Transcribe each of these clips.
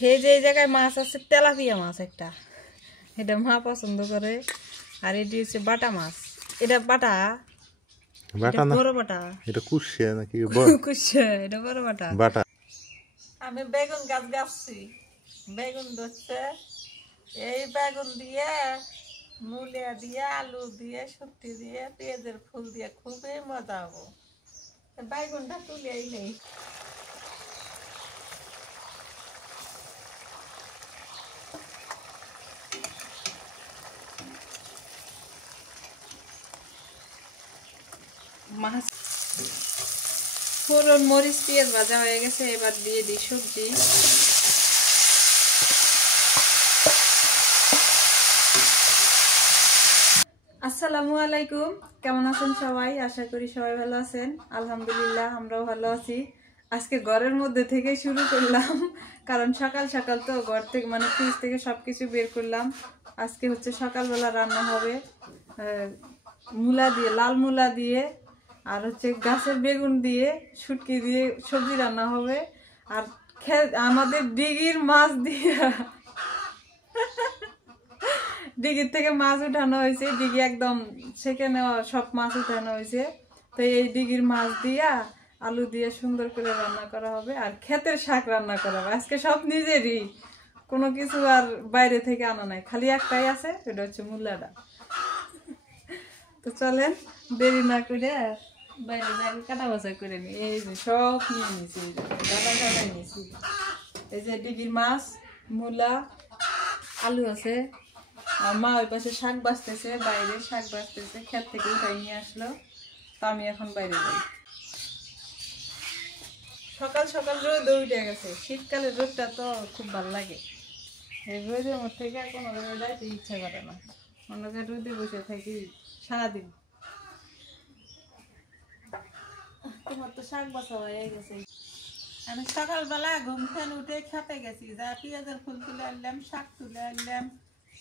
এই যে এই জায়গায় মাছ আছে, তেলাপিয়া মাছ একটা, এটা মা পছন্দ করে। আর এটি হচ্ছে বাটা মাছ। এটা বাটা, বাটা না, বড় বাটা, এটা কুশিয়া নাকি কুশে, এটা বড় বাটা। বাটা। আমি বেগুন গাছ গাছছি, বেগুন ধরছে। এই বেগুন দিয়ে, মূলা দিয়ে, আলু দিয়ে, শুটকি দিয়ে, পেঁয়াজের ফুল দিয়ে খুবই মজা হবো। বেগুনটা তুলেই নেই। মাছ ফোড়ন, মরিচ, পেঁয়াজ ভাজা হয়ে গেছে। এবার দিয়ে দিই সবজি। আসসালামু আলাইকুম, কেমন আছেন সবাই? আশা করি সবাই ভালো আছেন। আলহামদুলিল্লাহ, আমরাও ভালো আছি। আজকে ঘরের মধ্যে থেকে শুরু করলাম, কারণ সকাল সকাল তো ঘর থেকে মানে ফ্রিজ থেকে সবকিছু বের করলাম। আজকে হচ্ছে সকালবেলা রান্না হবে মূলা দিয়ে, লাল মূলা দিয়ে, আর হচ্ছে গাছের বেগুন দিয়ে, শুটকি দিয়ে সবজি রান্না হবে। আর আমাদের দিঘির মাছ দিয়ে, দিঘির থেকে মাছ উঠানো হয়েছে। দিঘি একদম সেখানে সব মাছ উঠানো হয়েছে। তো এই দিঘির মাছ দিয়া আলু দিয়ে সুন্দর করে রান্না করা হবে। আর ক্ষেতের শাক রান্না করা হবে আজকে, সব নিজেরই, কোনো কিছু আর বাইরে থেকে আনা নাই। খালি একটাই আছে, এটা হচ্ছে মূলাটা। তো চলেন দেরি না করে বাইরে বাইরে কাটা বাছা করে নি। এই যে সব নিয়ে নিয়েছি, ডালা ডালা নিয়েছি। এই যে দিঘির মাছ, মূলা, আলু আছে। আর মা ওই পাশে শাক বাঁচতেছে, বাইরে শাক বাঁচতেছে, ক্ষেত থেকে উঠাই নিয়ে আসলো। তো আমি এখন বাইরে যাই। সকাল সকাল রোদ উঠে গেছে। শীতকালের রোদটা তো খুব ভালো লাগে। এই রোদের মধ্যে থেকে আর কোনো জায়গায় যাইতে ইচ্ছা করে না। অন্য জায়গায় রোদে বসে থাকি সারাদিন। তোমার তো শাক বাছা হয়ে গেছে। আমি সকালবেলা ঘুম থেকে উঠে খেতে গেছি, যা পেঁয়াজের ফুল তুলে আনলাম, শাক তুলে আনলাম,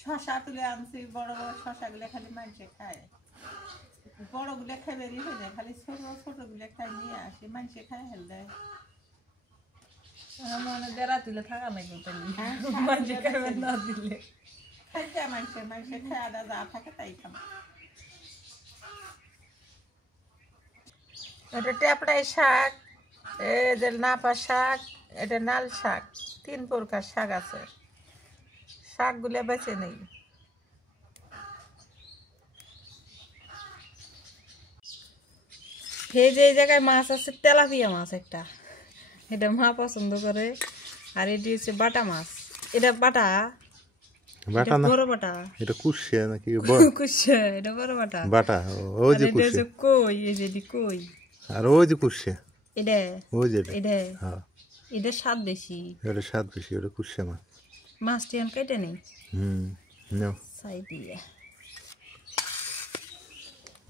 শশা তুলে আনছি। বড় বড় শশাগুলো খালি মানুষে খায়, বড় গুলো খাই বেরিয়ে হয়ে যায়, খালি ছোট ছোট গুলো খাই নিয়ে আসি, মানুষে খায় হেল দেয়। মানে বেড়া তুলে থাকা নাই মানুষে খাবে না দিলে, খাইতে মানুষে খায়, আদা যা থাকে তাই খাবে। এটা টেপড়াই শাক, এদের নাপা শাক, এটা নাল শাক, 3 প্রকার শাক আছে। শাকগুলো বেছে নেই। এই যে এই জায়গায় মাছ আছে, তেলাপিয়া মাছ একটা, এটা মা পছন্দ করে। আর এটি হচ্ছে বাটা মাছ। এটা বাটা, বাটা না, বড় বাটা, এটা কুশিয়া নাকি কুশে, এটা বড় বাটা। বাটা। ওই যে এটা হচ্ছে কই, এই যে এটি কই। আর ওই যে কুশিয়া, এটা ওই যে এটা হ্যাঁ, এটা স্বাদ বেশি। এটা স্বাদ বেশি, ওটা কুশিয়া মাছ। মাছটি এখন কেটে নেই নাও। সাই দিয়ে।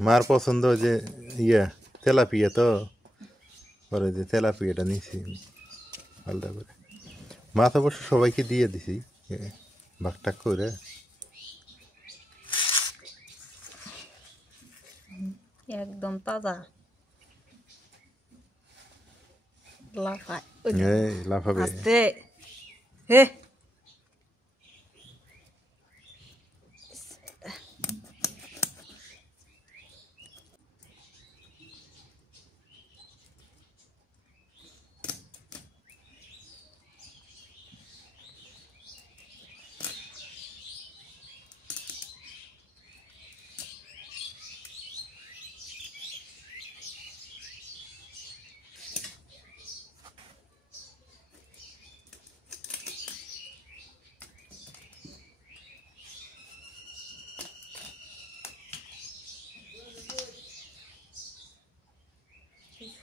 মার পছন্দ যে ইয়া তেলাপিয়া, তো পরে যে তেলাপিয়াটা নিছি আলাদা করে। মাছ অবশ্য সবাইকে দিয়ে দিছি ভাগটাক করে। একদম তাজা, লাফায় লাফাবে। আস্তে, হে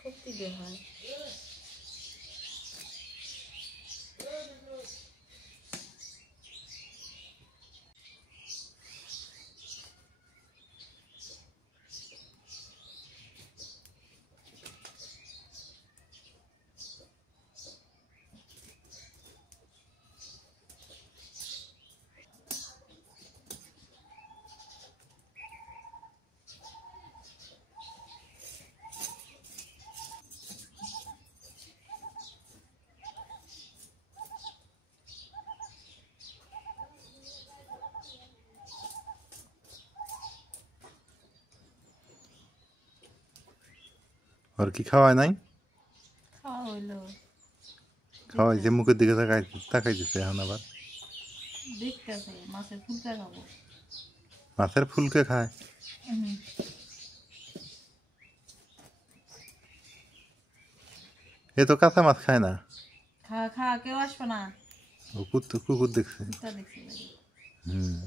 সত্যি দিয়ে হয়। ওর কি খাওয়ায় নাই? খাওয়া হইলো, খাওয়াইছে, মুখের দিকে তাকাইতেছে এখন আবার। দেখতেছে মাছের ফুলকা খাবো। মাছের ফুলকে খায়? এ তো কাঁচা মাছ খায় না। খা খা, কেউ আসবে না। ও কুকুর দেখছে। কুত্তা দেখছি বাড়ি। হুম।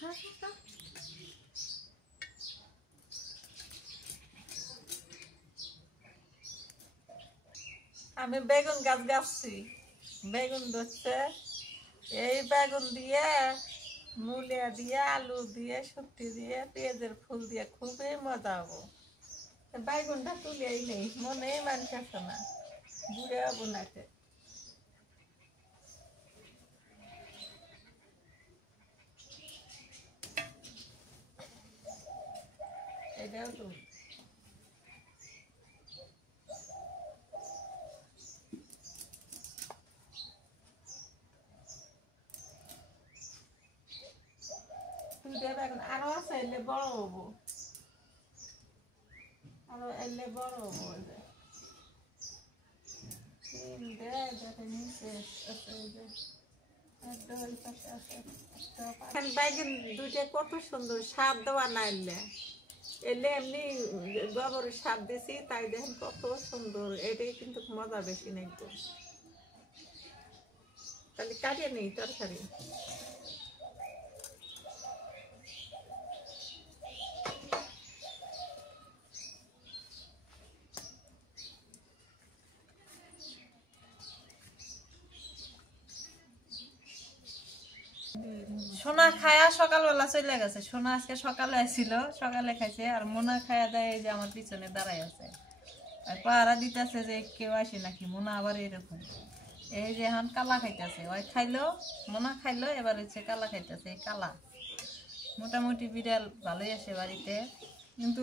খা, খা, খা। আমি বেগুন গাছ গাছছি, বেগুন ধরছে। এই বেগুন দিয়ে, মূলিয়া দিয়ে, আলু দিয়ে, শুটকি দিয়ে, পেঁয়াজের ফুল দিয়ে খুবই মজা হবো। বেগুনটা তুলিয়াই নেই, মনেই মানুষ আছে না, বুড়ে হবো নাকে। এটাও তো বেগুন আরো আছে, এলে বড় হবো, আরো এলে বড় হবো। বেগুন দুইটা কত সুন্দর স্বাদ দেওয়া না, এলে এলে এমনি গোবরের স্বাদ দিছি, তাই দেখেন কত সুন্দর। এটাই কিন্তু মজা বেশি নেই তো, তাহলে কাটিয়ে নেই তরকারি। সোনা খায়া সকালবেলা চলে গেছে। সোনা আজকে সকালে আসছিল, সকালে খাইছে। আর মোনা খায়া দেয়, এই যে আমার পিছনে দাঁড়াই আছে, আর পাহারা দিতেছে যে কেউ আসে নাকি। মোনা আবার এরকম, এই যে এখন কালা খাইতেছে। ওই খাইলো, মোনা খাইলো, এবার হচ্ছে কালা খাইতেছে। এই কালা মোটামুটি বিড়াল ভালোই আসে বাড়িতে, কিন্তু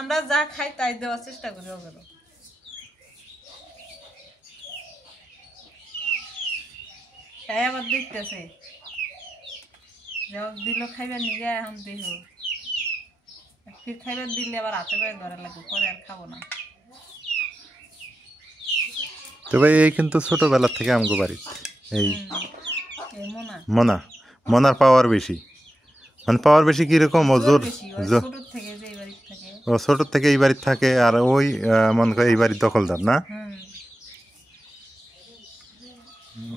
আমরা যা খাই তাই দেওয়ার চেষ্টা করি ওগুলো। তাই আবার দেখতেছে দিল খাইবার নিগে, এখন দেহ ফির খাইবার দিলে আবার হাতে করে ধরে লাগবে, পরে আর খাবো না। তবে এই কিন্তু ছোটবেলা থেকে আমগো বাড়িতে এই মোনা মনা, মনার পাওয়ার বেশি। মানে পাওয়ার বেশি কিরকম, ও জোর, ছোট থেকে যে এই বাড়িতে থাকে, ও ছোট থেকে এই বাড়িতে থাকে। আর ওই মনে করে এই বাড়ির দখলদার না,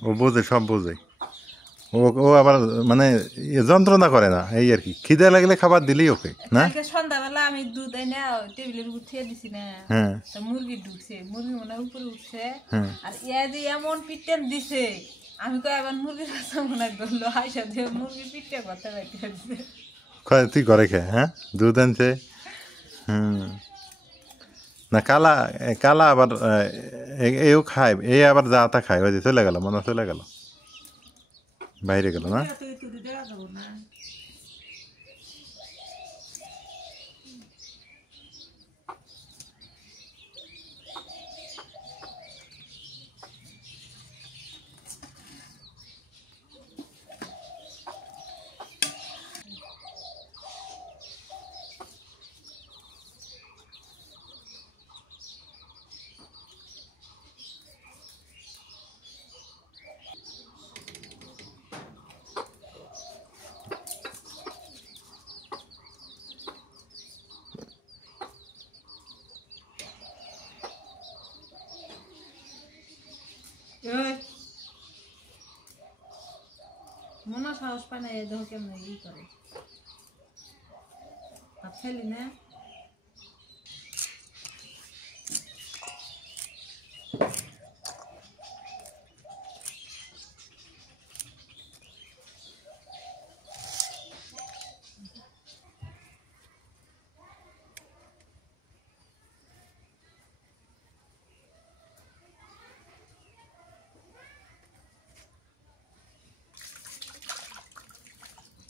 ও বোঝে, সব বোঝে। ও ও আবার মানে যন্ত্রণা করে না, এই আর কি। খিদে লাগলে খাবার দিলেই ওকে না। সন্ধ্যাবেলা আমি দুধ এনে টেবিলের উপর থিয়ে দিছি না, হ্যাঁ, মুরগি ঢুকছে, মুরগি মনে হয় উপরে উঠছে। হ্যাঁ, আর ইয়া যে এমন পিটেন দিছে, আমি কই আবার মুরগির কাছে মনে করলো, হাইসা দিয়ে মুরগি পিটে করতে পারতে দিছে। তুই ঘরে খেয়ে, হ্যাঁ, দুধ আনছে। হুম। না কালা, কালা আবার এও খায়, এ আবার যা তা খায়। ওই যে চলে গেল, মনে চলে গেল, বাইরে গেল না। মোনা সাহস পায় না, এই দেখো কেমন ই করে, ভাত খাইলি না।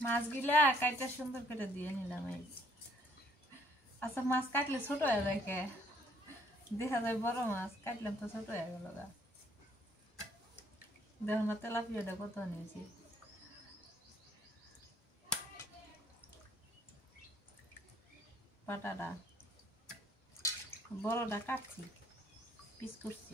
মাছগুলা কাইটা সুন্দর করে দিয়ে নিলাম। এই আচ্ছা, মাছ কাটলে ছোট হয়ে যায় কে? দেখা যায় বড় মাছ, কাটলাম তো ছোট হয়ে গেল। দেখো না তেলাপিয়াটা কত নিয়েছি। বাটাটা বড়টা কাটছি পিস করছি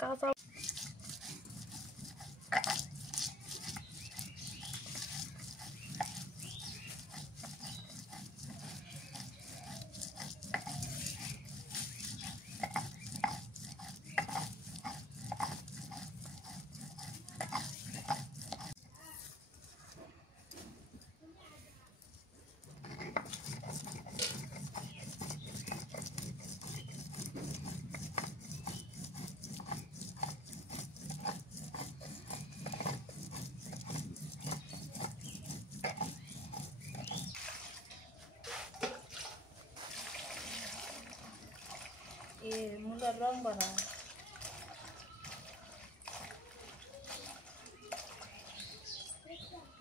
কাঁচা মূলার রং বাড়া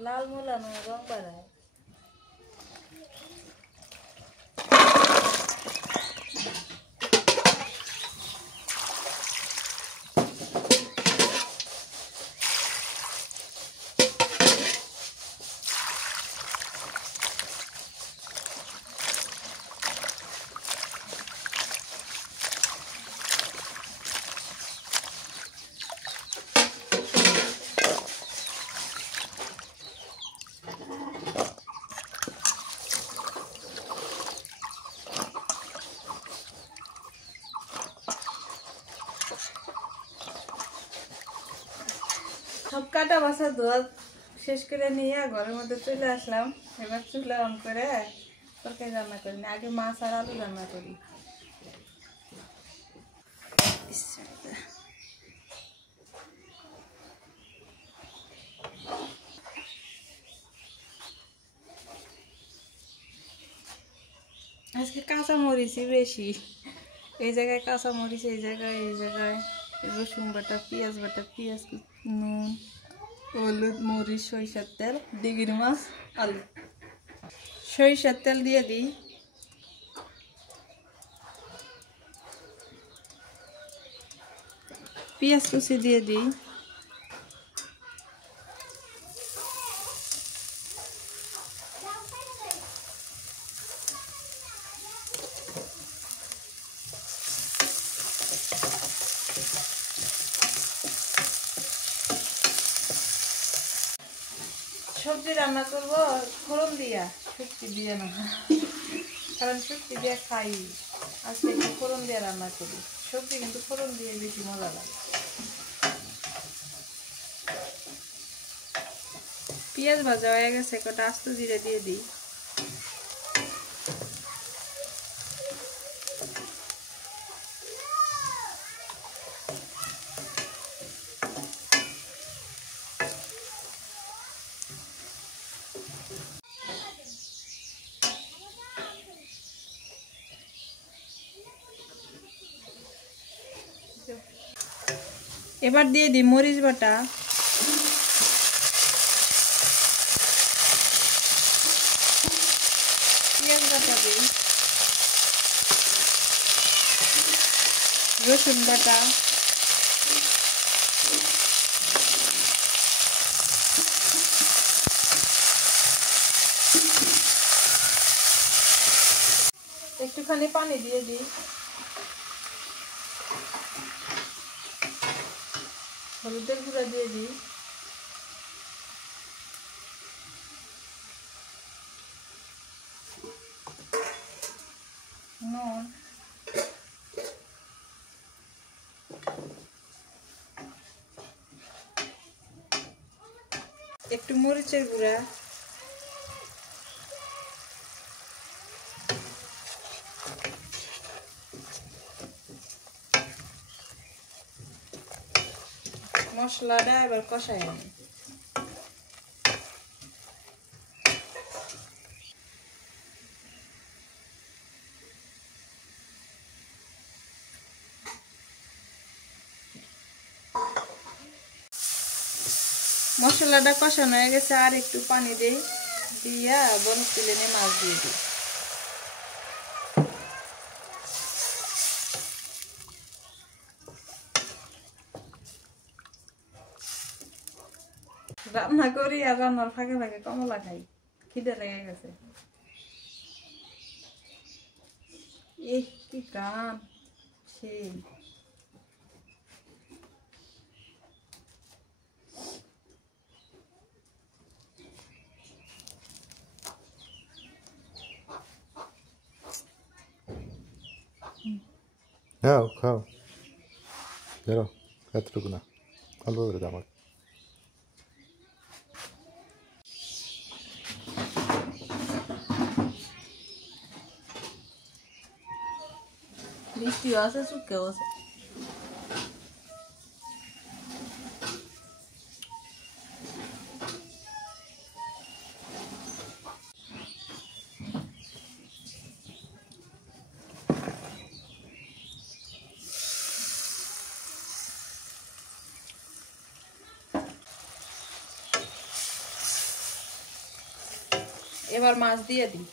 লাল মূলা নয় রং বাড়ায় সব কাটা বাসা ধোয়া শেষ করে নিয়ে ঘরের মধ্যে চলে আসলাম এবার চুলা অন করে তরকারি রান্না করি না আগে মাছ আর আলু রান্না করি আজকে কাঁচা মরিচই বেশি এই জায়গায় কাঁচা মরিচ এই জায়গায় রসুন বাটা পেঁয়াজ নুন হলুদ মরিচ সরিষার তেল দিঘির মাছ আলু সরিষার তেল দিয়ে দিই পেঁয়াজ কুচি দিয়ে দিই সবজি রান্না করব ফোড়ন দিয়া শুটকি দিয়ে না কারণ শুটকি দিয়ে খাই আজকে একটু ফোড়ন দিয়ে রান্না করি সবজি কিন্তু ফোড়ন দিয়ে বেশি মজা লাগে পেঁয়াজ ভাজা হয়ে গেছে কটা আস্ত জিরে দিয়ে দিই এবার দিয়ে দিই মরিচ বাটা পেঁয়াজ বাটা দিই রসুন বাটা একটুখানি পানি দিয়ে দিই হলুদের গুঁড়া দিয়ে দিই নুন একটু মরিচের গুঁড়া মশলাটা এবার কষাই আনি। মশলাটা কষানো হয়ে গেছে, আর একটু পানি দিই, দিয়া বরফ তুলে নিয়ে মাছ দিয়ে দিই। রান্না করি আর রান্নার ফাঁকে ফাঁকে কমলা খাই, খিদে লেগে গেছে। কি গান সেই! খাও খাও, বেরো, এতটুকু না, অল্প করে দাও আমার। বৃষ্টিও আছে, শুকেও আছে। এবার মাছ দিয়ে দিই।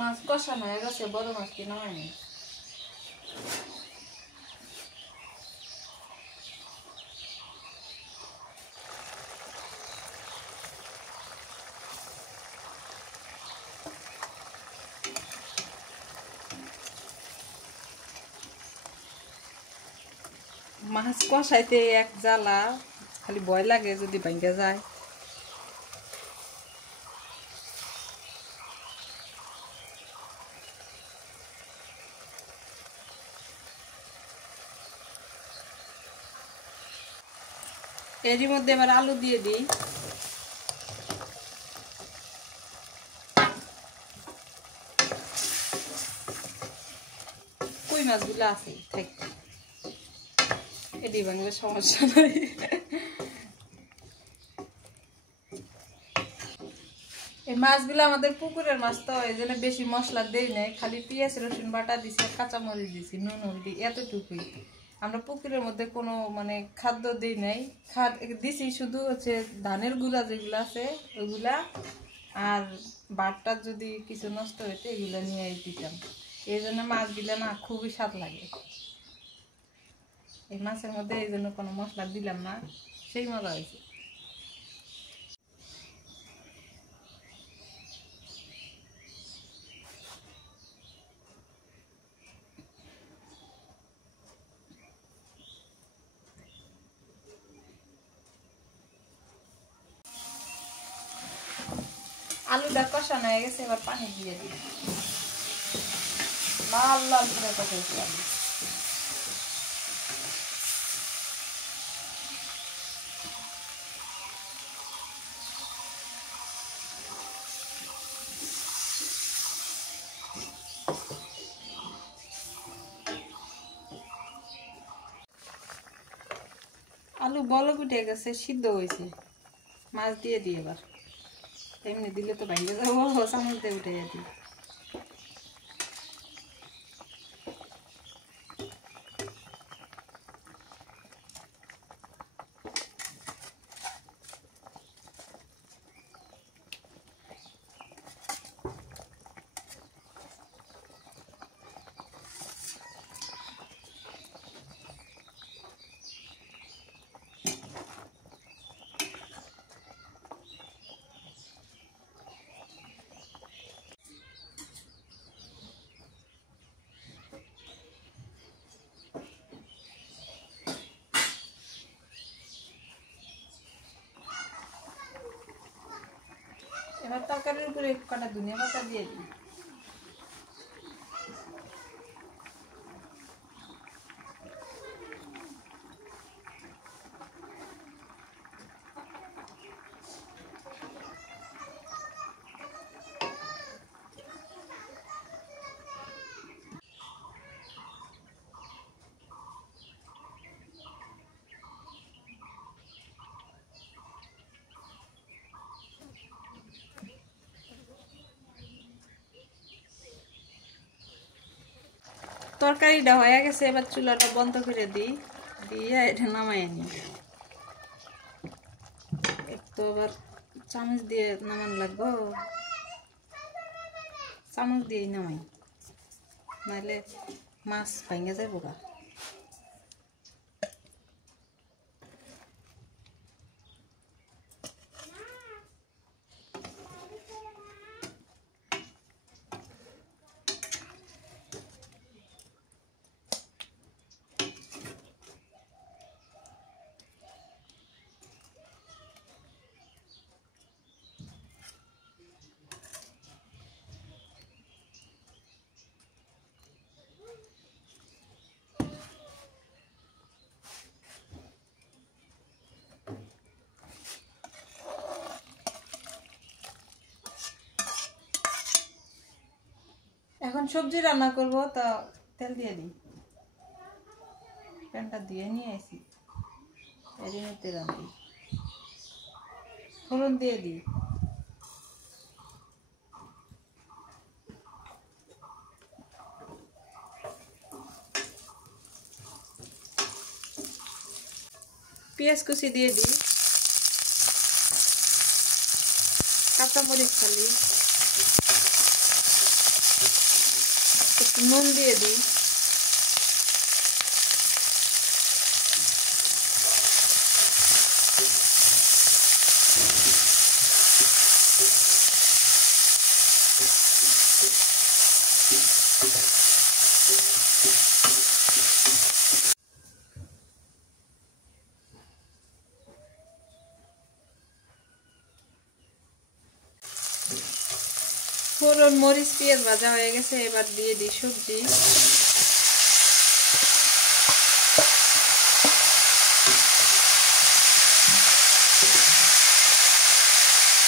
মাছ কষানো হয়ে গেছে, বড় মাছ কিনা হয়নি। মাছ কষাইতে এক জ্বালা, খালি ভয় লাগে যদি ভাঙ্গা যায়। এরই মধ্যে এবার আলু দিয়ে দিই। কই মাছগুলো আছে থাক, এটি ভাঙলে সমস্যা নাই। এই মাছগুলো আমাদের পুকুরের মাছ, তো এই জন্য বেশি মশলা দেই নাই, খালি পেঁয়াজ রসুন বাটা দিছি, কাঁচামরিচ দিছি, নুন হলদি এতটুকুই। আমরা পুকুরের মধ্যে কোনো মানে খাদ্য দিই নাই, দিছি শুধু হচ্ছে ধানের গুঁড়া যেগুলো আছে ওইগুলা, আর বাটটা যদি কিছু নষ্ট হইতো এগুলা নিয়ে দিতাম। এই জন্য মাছগুলো না খুবই স্বাদ লাগে। এই মাছের মধ্যে এই জন্য কোনো মশলা দিলাম না, সেই মজা হয়েছে। আলুটা কষানো হয়ে গেছে, এবার পানি দিয়ে দিই। লাল লাল করে কষাইছি আলু। আলু বলক উঠে গেছে, সিদ্ধ হয়েছে, মাছ দিয়ে দিই এবার। এমনি দিলে তো ভেঙে যাবো, চামচ দিয়ে উঠে যেতে। এবার তরকারির উপরে কটা ধনিয়া পাতা দিয়ে দিই। তরকারিটা হয়ে গেছে, এবার চুলাটা বন্ধ করে দিই, দিয়ে এটা নামাই নি। একটু আবার চামচ দিয়ে নামান লাগবো, চামচ দিয়ে নামাই, নাহলে মাছ ভেঙে যাবো গা। এখন সবজি রান্না করব, তা তেল দিয়ে দিই। প্যানটা দিয়ে নিয়ে আসি, তেল দিই, ফোড়ন দিয়ে দিই। পেঁয়াজ কুচি দিয়ে দিই, কাঁচামরিচ খালি, একটু নুন দিয়ে দিই, ফোড়ন মরিচ পেঁয়াজ ভাজা হয়ে গেছে, এবার দিয়ে দিই সবজি।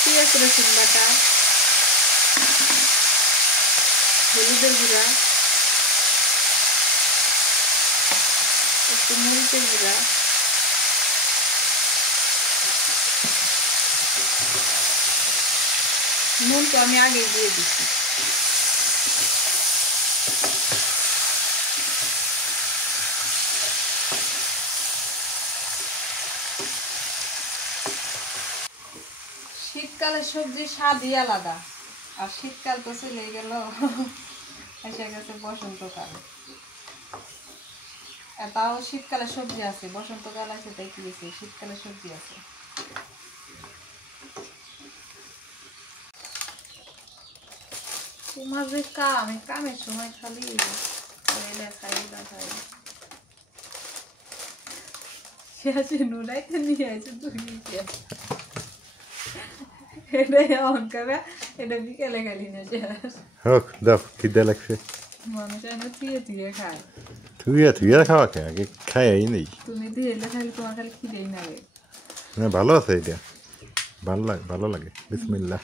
পেঁয়াজ রসুন বাটা, হলুদের গুঁড়া, একটু মরিচের গুঁড়া, নুন তো আমি আগেই দিয়ে দিচ্ছি। শীতকালে সবজির স্বাদই আলাদা, আর শীতকাল তো চলে গেল, এসে গেছে বসন্তকাল। তাও শীতকালে সবজি আছে, বসন্তকাল আছে তাই কি গেছে, শীতকালে সবজি আছে। তোমার যে কাম, এই কামের সময় খালি নুনাইতে নিয়ে আছে এটাই এমন করে, এটা বিকেলে খালি না হোক দাও, খিদে লাগছে। মানুষ এনে থুয়ে থুয়ে খায়, থুইয়া খাওয়া খায়, আগে খাই নেই। তুমি দিয়ে খালি তোমার খালি খিদেই নাগে। না ভালো আছে এটা, ভালো লাগে। বিসমিল্লাহ।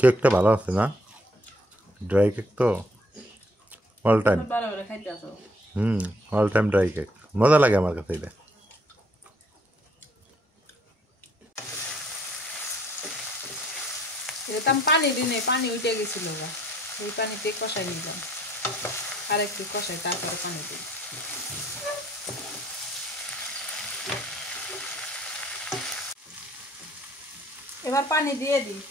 কেকটা ভালো আছে না, ড্রাই কেক তো all time. All time dry cake মজা লাগে আমার কাছে এটা। এরকম পানি দিনে পানি উঠে গেছিল, ওই পানিতে কষাই নিলাম, আর একটু কষাই তারপরে পানি দিই। এবার পানি দিয়ে দিই।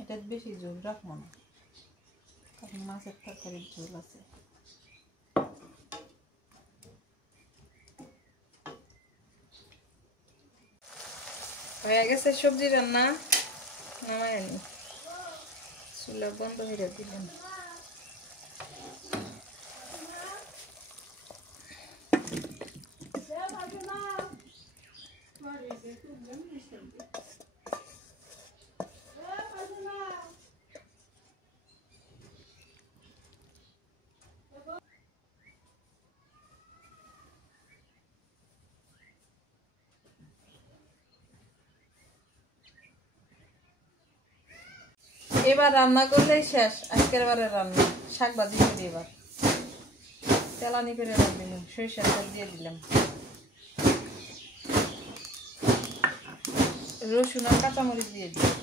এটা বেশি ঝোল রাখবো না, কারণ মাছের তরকারির ঝোল আছে। হয়ে গেছে সবজি রান্না, নামাই আনি, চুলা বন্ধ করে দিলাম। এবার রান্না করলেই শেষ, আজকের বারে রান্না শাক ভাজি করি। এবার তেলানি করে রাখলাম, সরিষার তেল দিয়ে দিলাম, রসুন আর কাঁচামরিচ দিয়ে দিলাম।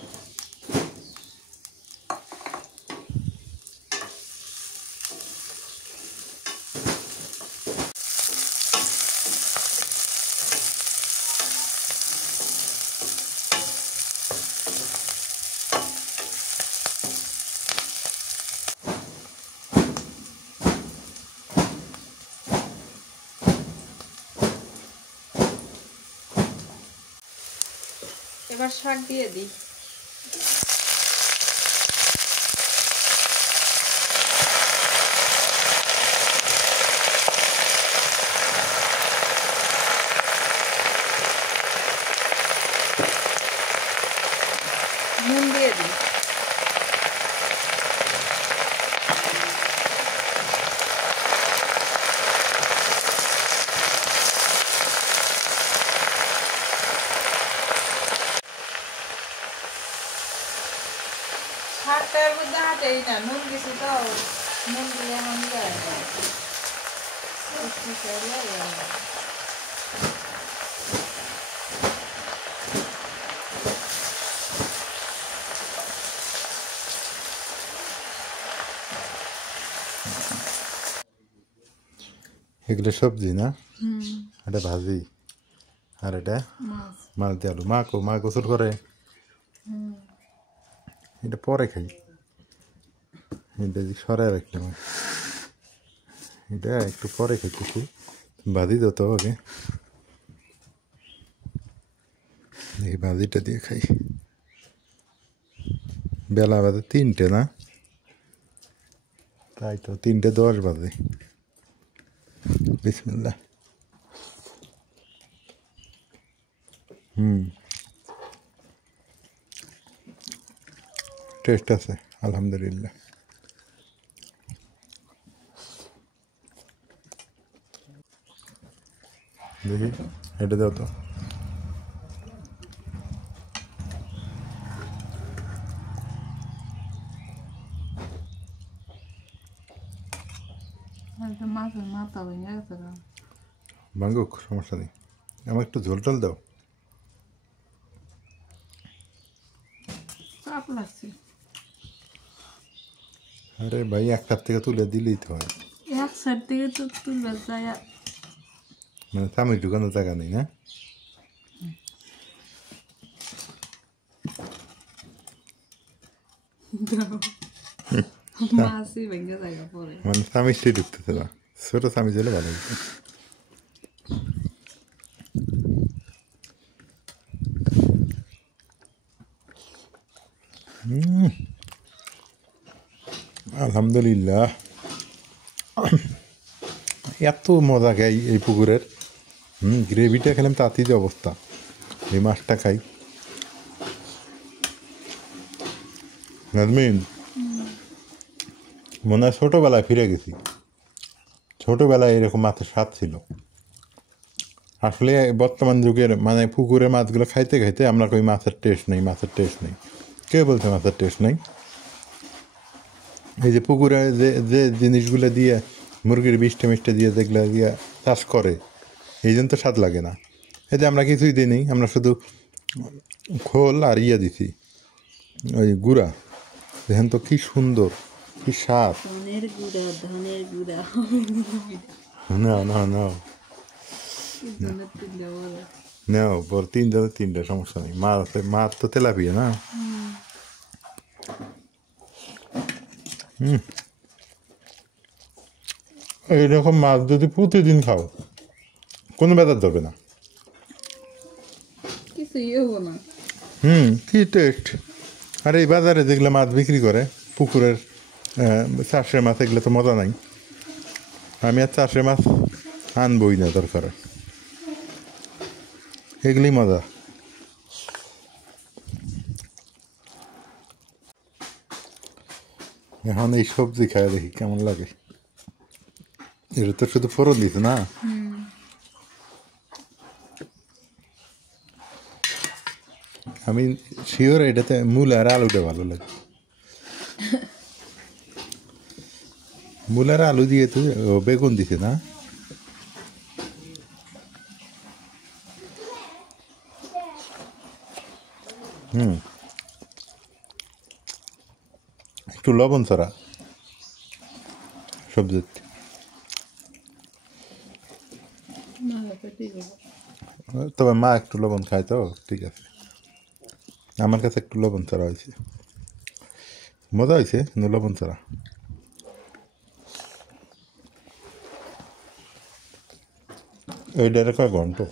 এবার শাক দিয়ে দিই। নুন দিয়ে দিই। শাকটার মধ্যে হাঁটেই না, নুন কিছু তো নুন দিলে হাম যায়। এগুলো সবজি না, এটা ভাজি, আর এটা মাছ। মাছ দিয়ে আলু। মা গোসল করে, এটা পরে খাই। এটা সরাই রাখলাম, এটা একটু পরে খাইতেছি। ভাজি দিত আগে, এই ভাজিটা দিয়ে খাই। বেলা বাজে 3টে না, তাই তো 3:10 বাজে। বিসমিল্লাহ। টেস্ট আছে আলহামদুলিল্লাহ। দেখি এটা দাও তো। মাছের মাথা ভেঙে গেছে। ভাঙ্গুক, সমস্যা নেই। আমার একটু ঝোল টোল দাও। চাপ লাগছে। আরে ভাই, এক কাপ থেকে তুলে দিলেই তো হয়। এক সাইড থেকে তো তুলবে যায়। মানে চামচ ঢুকানোর জায়গা নেই না। মাছই ভেঙে জায়গা পরে। মানে চামিচটাই ঢুকতেছে না, ছোট চামিচ হলে ভালো হতো। আলহামদুলিল্লাহ, এত মজা খাই এই পুকুরের। গ্রেভিটা খেলাম তাঁতি যে অবস্থা। এই মাছটা খাই। নাজমিন, মনে হয় ছোটোবেলায় ফিরে গেছি। ছোটোবেলায় এরকম মাছের স্বাদ ছিল। আসলে বর্তমান যুগের মানে পুকুরের মাছগুলো খাইতে খাইতে আমরা কই মাছের টেস্ট নেই, মাছের টেস্ট নেই। কে বলছে মাছের টেস্ট নেই? এই যে পুকুরে যে জিনিসগুলো দিয়ে মুরগির বিষ্টা মিষ্টা দিয়ে যেগুলো দিয়ে চাষ করে, এই জন্য তো স্বাদ লাগে না। এই যে আমরা কিছুই দিই নি, আমরা শুধু খোল আর দিছি ওই গুঁড়া। দেখেন তো কি সুন্দর, কি স্বাদ। ধনের গুঁড়া। নাও নাও নাও নাও, বল 3 জনের 3টা, সমস্যা নেই। মাছ তো তেলাপিয়া না। এইরকম মাছ যদি প্রতিদিন খাও কোনো ব্যথা ধরবে না। কিছুই হবো না। কি টেস্ট। আর এই বাজারে যেগুলো মাছ বিক্রি করে পুকুরের চাষের মাছ, এগুলো তো মজা নাই। আমি আর চাষের মাছ আনবই না দরকার, এগুলি মজা। এখন এই সবজি খায় দেখি কেমন লাগে। এটা তো শুধু ফোড়ন দিছে না। আমি শিওর এটাতে মূল আর আলুটা ভালো লাগে। মূল আর আলু দিয়ে তো বেগুন দিছে না। একটু লবণ ছাড়া সবজি, তবে মা একটু লবণ খায় তো ঠিক আছে। আমার কাছে একটু লবণ ছাড়া হয়েছে, মজা হয়েছে কিন্তু লবণ ছাড়া। ওইটার কয় ঘন্টা